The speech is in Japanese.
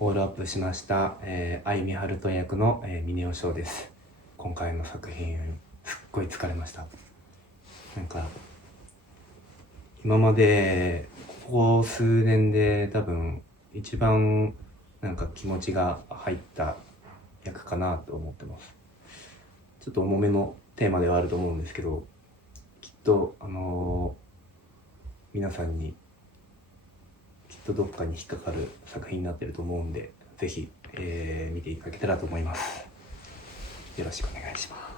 オールアップしました、相見春人役の、峰尾翔です。今回の作品すっごい疲れました。なんか今までここ数年で多分一番なんか気持ちが入った役かなと思ってます。ちょっと重めのテーマではあると思うんですけど、きっと皆さんにきっとどっかに引っかかる作品になってると思うんで、ぜひ、見ていただけたらと思います。よろしくお願いします。